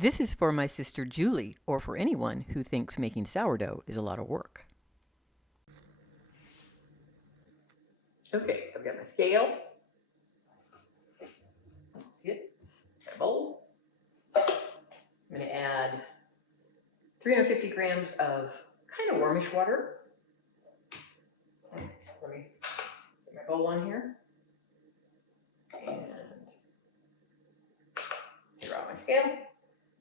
This is for my sister Julie, or for anyone who thinks making sourdough is a lot of work. Okay, I've got my scale. See it? Got a bowl. I'm going to add 350 grams of kind of warmish water. Let me get my bowl on here. And zero out my scale.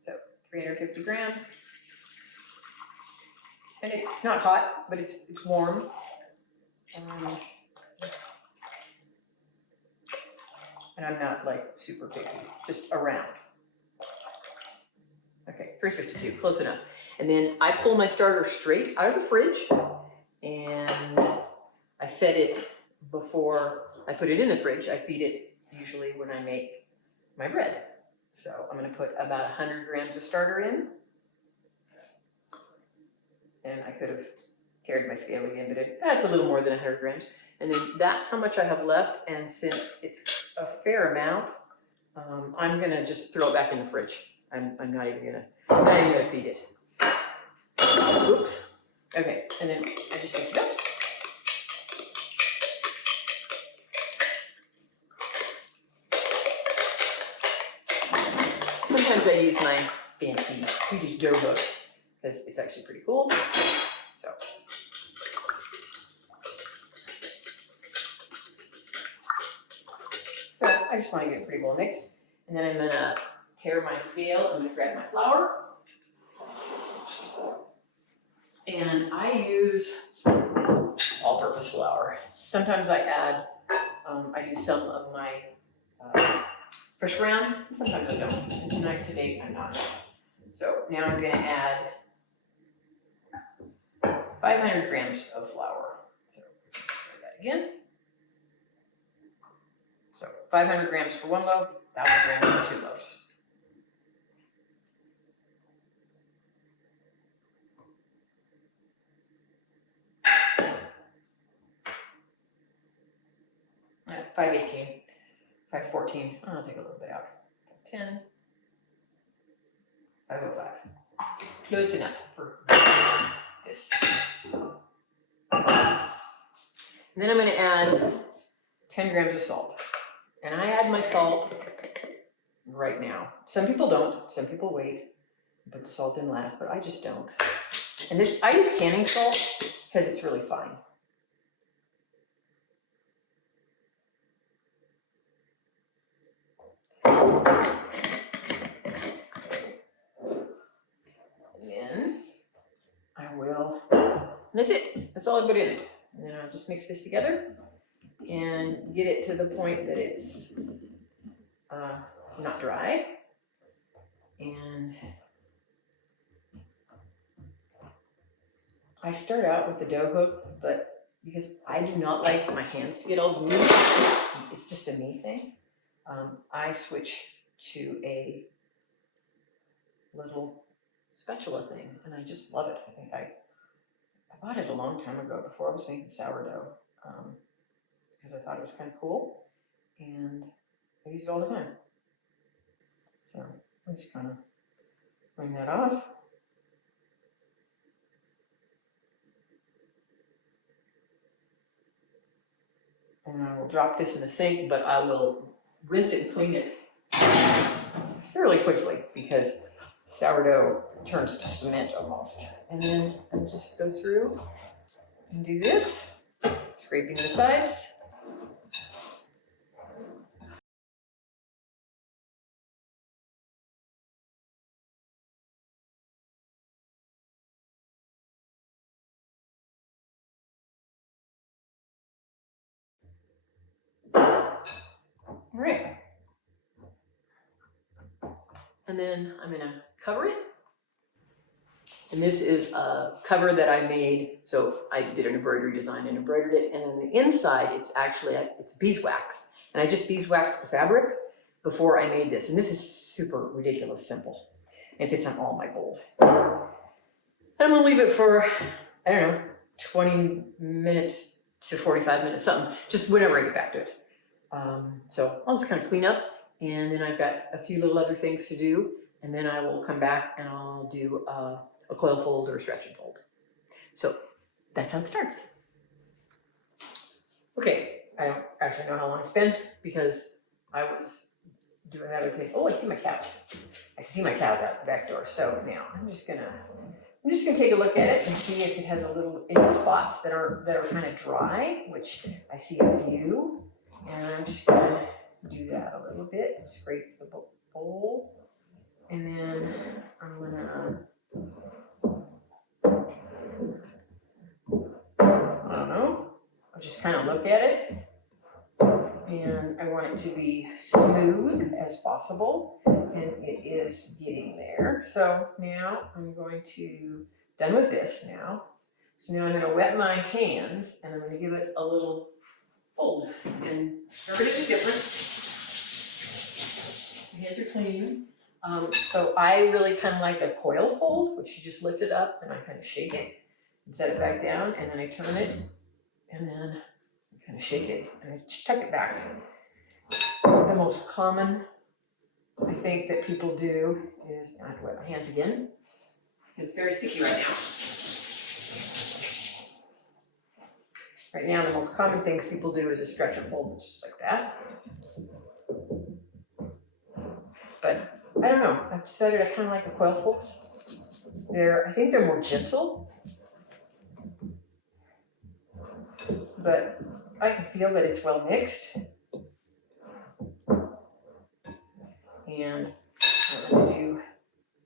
So 350 grams. And it's not hot, but it's warm. And I'm not like super picky, just around. Okay, 352, close enough. And then I pull my starter straight out of the fridge, and I fed it before I put it in the fridge. I feed it usually when I make my bread. So I'm going to put about 100 grams of starter in. And I could have carried my scale again, but that's a little more than 100 grams. And then that's how much I have left. And since it's a fair amount, I'm going to just throw it back in the fridge. I'm not even gonna feed it. Oops. Okay, and then I just mix it up. Sometimes I use my fancy Swedish dough hook because it's actually pretty cool. So I just want to get it pretty well mixed, and then I'm gonna tear my scale. I'm gonna grab my flour. And I use all-purpose flour. Sometimes I add, I do some of my fresh ground. Sometimes I don't. Today I'm not. So now I'm going to add 500 grams of flour. So try that again. So 500 grams for one loaf, 1,000 grams for 2 loaves. At 518, 514, I'll take a little bit out. 10, 505. Close enough for this. And then I'm going to add 10 grams of salt. And I add my salt right now. Some people don't. Some people wait and put the salt in last, but I just don't. And this, I use canning salt because it's really fine. And that's it. That's all I put in it. And then I'll just mix this together and get it to the point that it's not dry. And I start out with the dough hook, but because I do not like my hands to get all glued, it's just a me thing. I switch to a little spatula thing, and I just love it. I think I bought it a long time ago before I was making sourdough because I thought it was kind of cool, and I use it all the time. So I just kind of bring that off. And I will drop this in the sink, but I will rinse it and clean it fairly quickly because sourdough turns to cement almost. And then I just go through and do this, scraping the sides. All right. And then I'm going to cover it. And this is a cover that I made. So I did an embroidery design and embroidered it. And on the inside, it's actually, it's beeswax. And I just beeswaxed the fabric before I made this. And this is super ridiculous simple. It fits on all my bowls. And I'm going to leave it for, I don't know, 20 minutes to 45 minutes, something, just whenever I get back to it. So I'll just kind of clean up. And then I've got a few little other things to do. and then I will come back and I'll do a coil fold or a stretch and fold. So that's how it starts. Okay, I don't actually know how long it's been because I was doing other things. Oh, I see my cows. I can see my cows out the back door. So now I'm just gonna take a look at it and see if it has any spots that are kind of dry, which I see a few. And I'm just gonna do that a little bit, scrape the bowl, and then I'm gonna, I don't know, I'll just kind of look at it, and I want it to be smooth as possible, and it is getting there. So now I'm going to, done with this now, so now I'm gonna wet my hands, and I'm gonna give it a little fold, and everything is different. My hands are clean. So I really kind of like a coil fold, which you just lift it up and I kind of shake it and set it back down, and then I turn it and then I kind of shake it and I just tuck it back. The most common, I think, that people do is, I have to wet my hands again because it's very sticky right now. Right now, the most common things people do is a stretch and fold, just like that. But I don't know, I've decided I kind of like the coil folds. I think they're more gentle, but I can feel that it's well mixed. And I'm going to do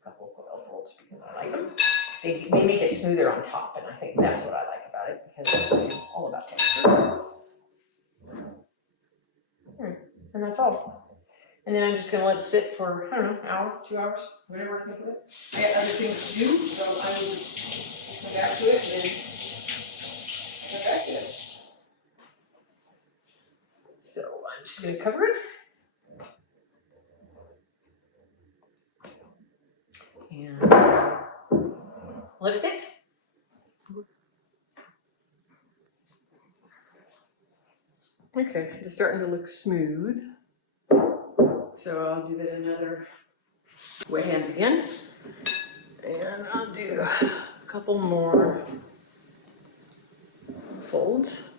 a couple of coil folds because I like them. They make it smoother on top, and I think that's what I like about it because I'm all about texture. And that's all. And then I'm just going to let it sit for, I don't know, an hour, 2 hours, whatever I think of it. I got other things to do, so I will just come back to it and then come back to it. So I'm just going to cover it. And let it sit. Okay, it's starting to look smooth. So I'll give it another wet hands again. And I'll do a couple more folds.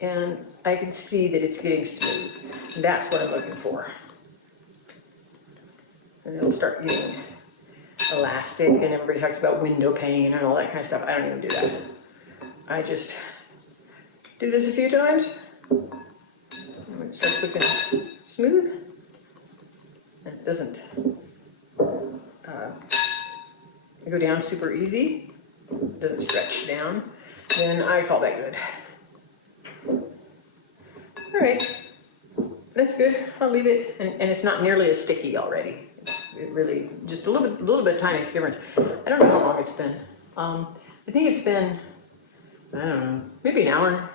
And I can see that it's getting smooth. And that's what I'm looking for. And it'll start getting elastic, and everybody talks about window pane and all that kind of stuff. I don't even do that. I just do this a few times. And it starts looking smooth. And it doesn't go down super easy. It doesn't stretch down. Then I call that good. All right, that's good. I'll leave it, and it's not nearly as sticky already. It really just a little bit tiny difference. I don't know how long it's been. I think it's been, I don't know, maybe an hour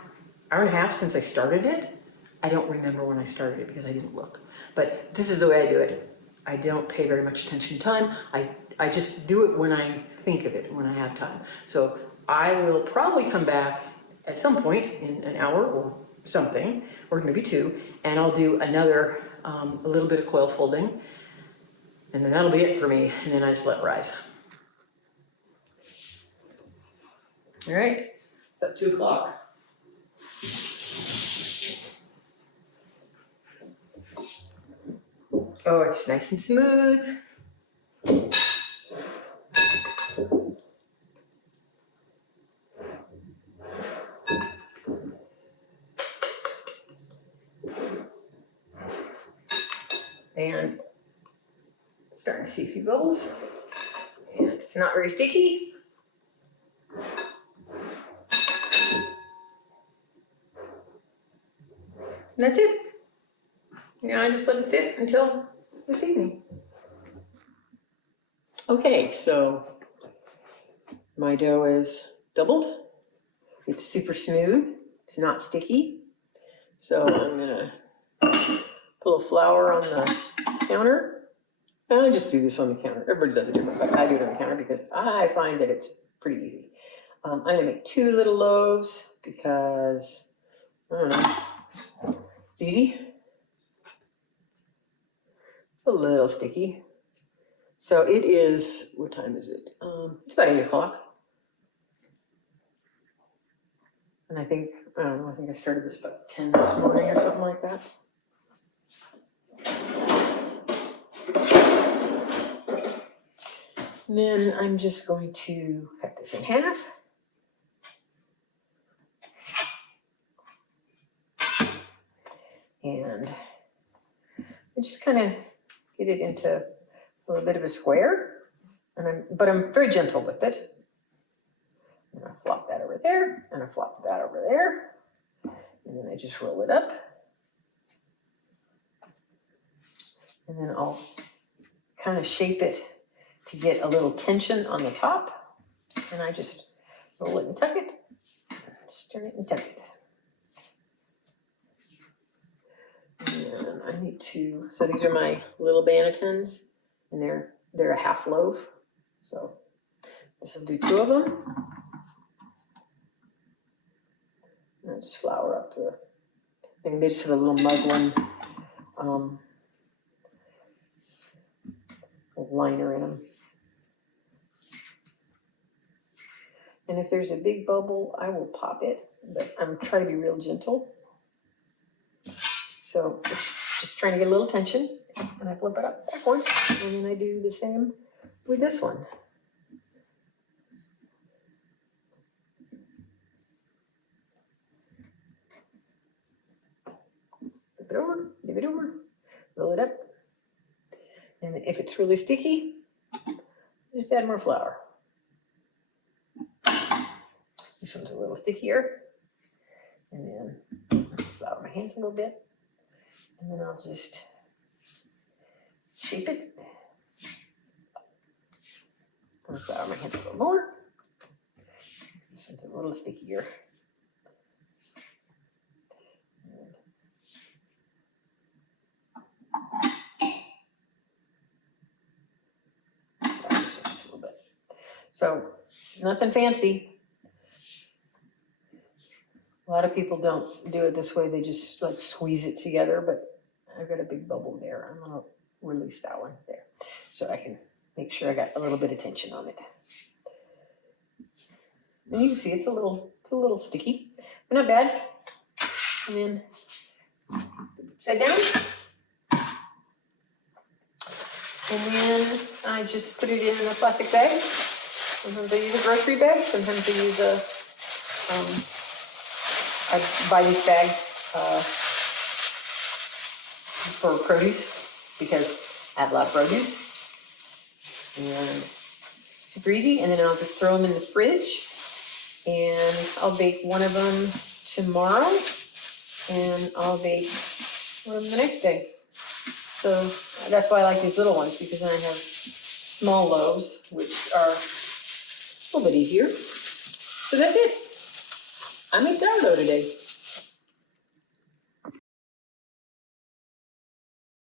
and a half since I started it. I don't remember when I started it because I didn't look. But this is the way I do it. I don't pay very much attention to time. I just do it when I think of it, when I have time. So I will probably come back at some point in an hour or something, or maybe 2, and I'll do another, a little bit of coil folding, and then that'll be it for me, and then I just let it rise. All right, about 2 o'clock. Oh, it's nice and smooth. And starting to see a few bubbles. And it's not very sticky. And that's it. Now I just let it sit until this evening. Okay, so my dough is doubled. It's super smooth. It's not sticky. So I'm gonna put a little flour on the counter. And I just do this on the counter. Everybody does it different, but I do it on the counter because I find that it's pretty easy. I'm gonna make 2 little loaves because, I don't know, it's easy. It's a little sticky. So it is, what time is it? It's about 8 o'clock. And I think, I don't know, I think I started this about 10 this morning or something like that. And then I'm just going to cut this in half. And I just kind of get it into a little bit of a square. But I'm very gentle with it. And I flop that over there, and I flop that over there. And then I just roll it up. And then I'll kind of shape it to get a little tension on the top. And I just roll it and tuck it, just turn it and tuck it. And I need to, so these are my little bannetons, and they're a half loaf. So this will do 2 of them. And I just flour up the thing. They just have a little muslin liner in them. And if there's a big bubble, I will pop it, but I'm trying to be real gentle. So just trying to get a little tension, and I flip it up backwards, and then I do the same with this one. Flip it over, leave it over, roll it up. And if it's really sticky, just add more flour. This one's a little stickier. And then flour my hands a little bit. And then I'll just shape it. And flour my hands a little more. This one's a little stickier. Just a little bit. So nothing fancy. A lot of people don't do it this way. They just like squeeze it together, but I've got a big bubble there. I'm gonna release that one there so I can make sure I got a little bit of tension on it. And you can see it's a little sticky, but not bad. And then upside down. And then I just put it in a plastic bag. Sometimes I use a grocery bag. Sometimes I use I buy these bags for produce because I have a lot of produce. And super easy. And then I'll just throw them in the fridge. And I'll bake one of them tomorrow. And I'll bake one of them the next day. So that's why I like these little ones, because then I have small loaves, which are a little bit easier. So that's it. I made sourdough today.